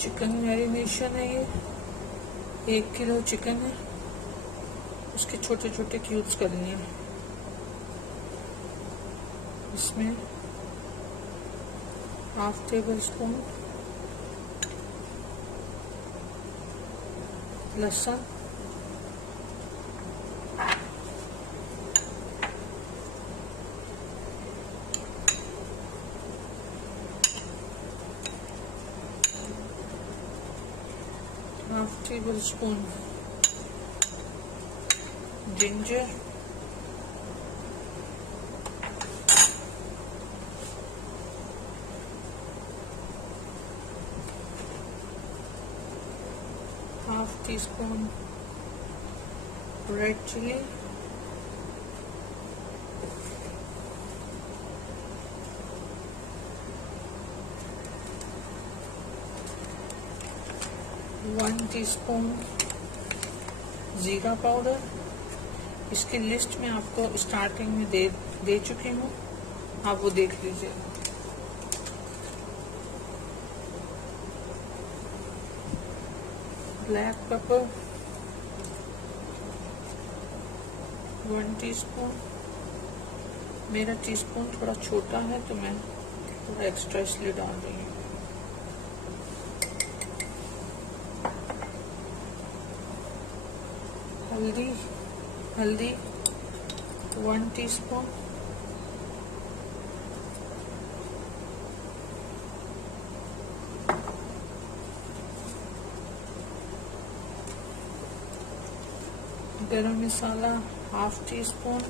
Chicken marination है ये। 1 kilo chicken है, उसके छोटे छोटे क्यूब्स करने हैं। इसमें 1/2 टेबल स्पून लहसुन, 1/2 table spoon ginger, 1/2 teaspoon red chilli, 1 teaspoon जीरा पाउडर। इसकी लिस्ट में आपको स्टार्टिंग में दे चुकी हूँ, आप वो देख लीजिए। Black pepper 1 teaspoon. मेरा टीस्पून थोड़ा छोटा है तो मैं थोड़ा एक्स्ट्रा इसलिए डाल रही हूँ। हल्दी 1 टीस्पून। गरम मसाला 1/2 teaspoon.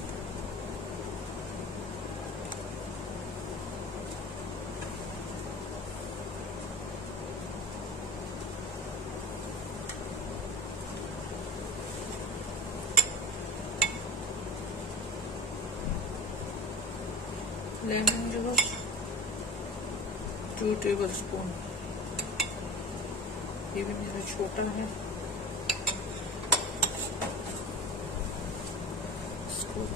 Lemon juice 2 table spoon. ये भी मेरा छोटा है। इसको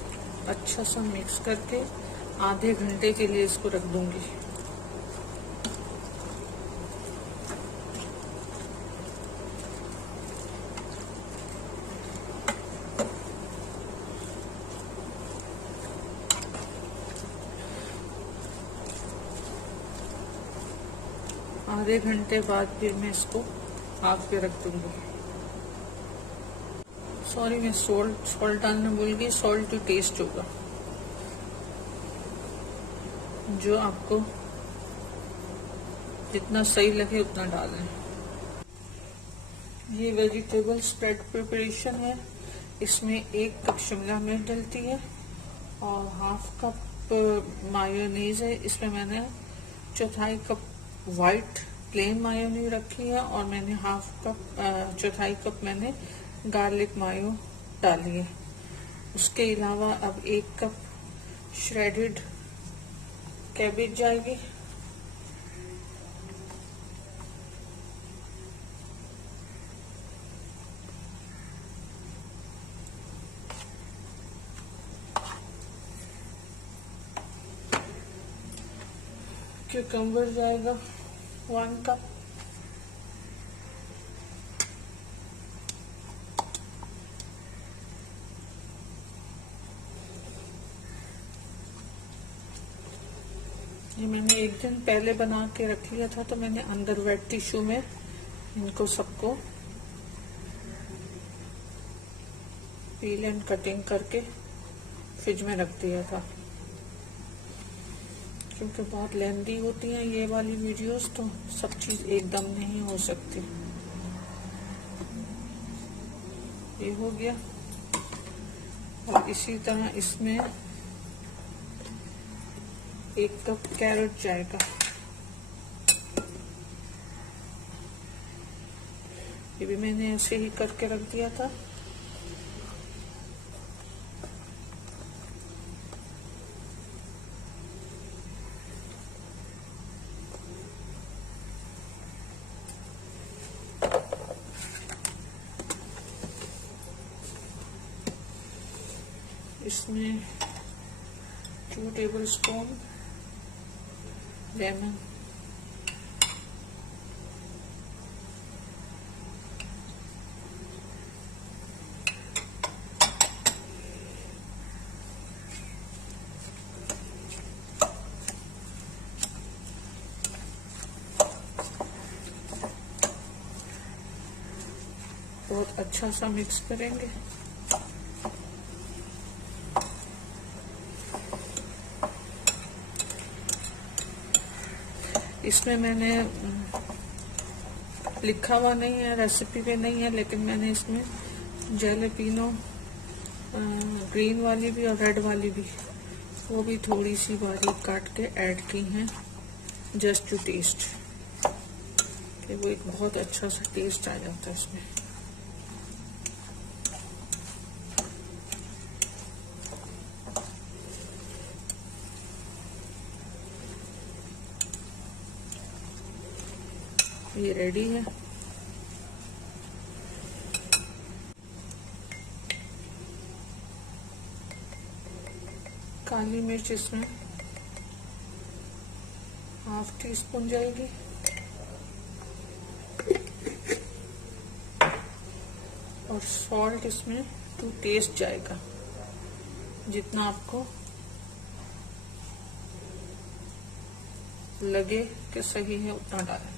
अच्छा सा मिक्स करके आधे घंटे के लिए इसको रख दूंगी। आधे घंटे बाद फिर मैं इसको आग पे रख दूंगी। सॉरी, मैं सॉल्ट डालना भूल गई। सॉल्ट टू टेस्ट होगा, जो आपको जितना सही लगे उतना डालें। ये वेजिटेबल स्प्रेड प्रिपरेशन है। इसमें 1 कप शिमला मिर्च डलती है और 1/2 कप मायोनीज है। इसमें मैंने 1/4 कप वाइट प्लेन मायोनीज रखी है और मैंने 1/4 कप मैंने गार्लिक मायो डाली है। उसके अलावा अब 1 कप श्रेडेड कैबेज जाएगी। क्यूकम्बर जाएगा 1 कप। ये मैंने 1 दिन पहले बना के रख लिया था, तो मैंने अंदर वेट टिश्यू में इनको सबको पील एंड कटिंग करके फ्रिज में रख दिया था, क्योंकि बहुत लेंदी होती हैं ये वाली वीडियोस, तो सब चीज एकदम नहीं हो सकती। ये हो गया। और इसी तरह इसमें 1 कप कैरेट जाएगा। ये भी मैंने ऐसे ही करके रख दिया था। इसमें 2 टेबल स्पून लेमन, बहुत अच्छा सा मिक्स करेंगे। इसमें मैंने लिखा हुआ नहीं है, रेसिपी पे नहीं है, लेकिन मैंने इसमें जैलेपिनो ग्रीन वाली भी और रेड वाली भी, वो भी थोड़ी सी बारीक काट के ऐड की हैं, जस्ट टू टेस्ट, कि वो एक बहुत अच्छा सा टेस्ट आ जाता है इसमें। ये रेडी है। काली मिर्च इसमें ½ टीस्पून जाएगी, और सॉल्ट इसमें टू टेस्ट जाएगा, जितना आपको लगे कि सही है उतना डालें।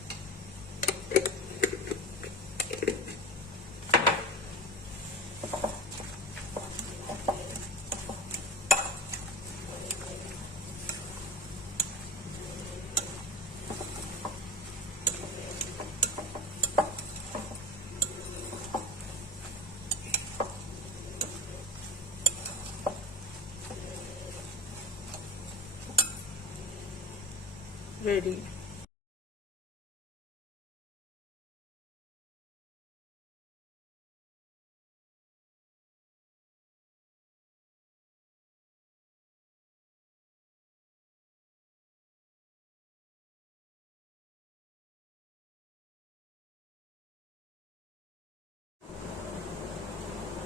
रेडी।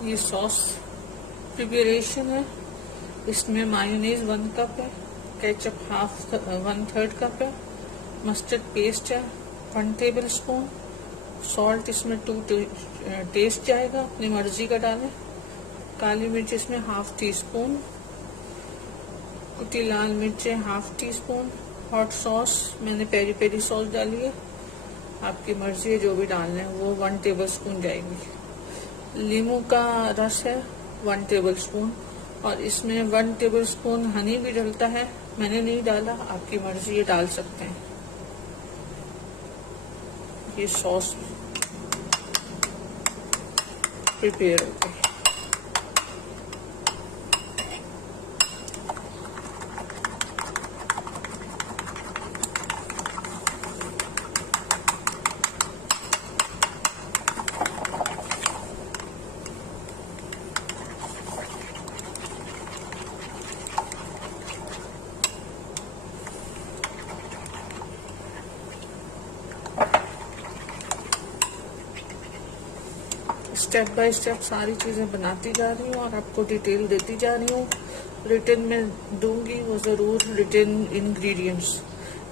ये सॉस प्रिपरेशन है। इसमें मायोनीज 1 कप है, केचप 1/3 कप है, मस्टर्ड पेस्ट है 1 टेबल स्पून, सॉल्ट इसमें 2 टेस्ट जाएगा, अपनी मर्जी का डालें। काली मिर्च इसमें ½ टीस्पून, कुटी लाल मिर्चें ½ टीस्पून, हॉट सॉस मैंने पेरी पेरी सॉस डाली है, आपकी मर्जी है जो भी डालना है, वो 1 टेबल स्पून जाएगी। नींबू का रस है 1 टेबल स्पून, और इसमें 1 टेबल स्पून हनी भी डलता है, मैंने नहीं डाला, आपकी मर्जी ये डाल सकते हैं। ये सॉस प्रिपेयर हो गई। स्टेप बाय स्टेप सारी चीजें बनाती जा रही हूँ और आपको डिटेल देती जा रही हूँ। रिटर्न में दूंगी वो जरूर, रिटर्न इंग्रेडिएंट्स,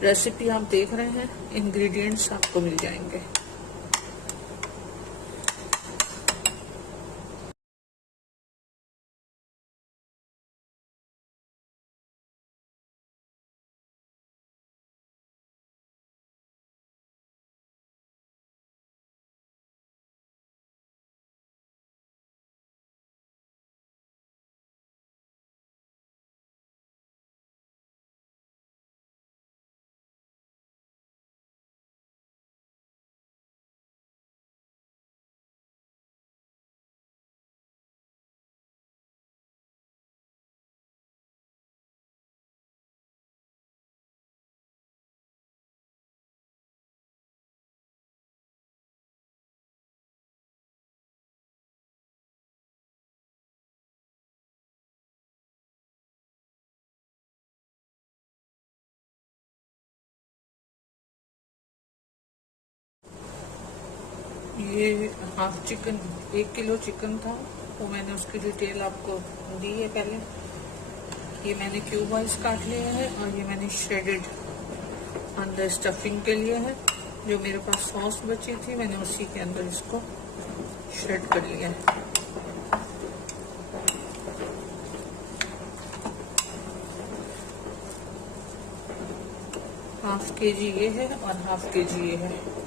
रेसिपी आप देख रहे हैं, इंग्रेडिएंट्स आपको मिल जाएंगे। ये हाफ चिकन, 1 किलो चिकन था, तो मैंने उसकी डिटेल आपको दी है पहले। ये मैंने क्यूब वाइज काट लिया है, और ये मैंने श्रेडेड अंदर स्टफिंग के लिए है। जो मेरे पास सॉस बची थी मैंने उसी के अंदर इसको श्रेड कर लिया है। ½ kg ये है और ½ kg ये है।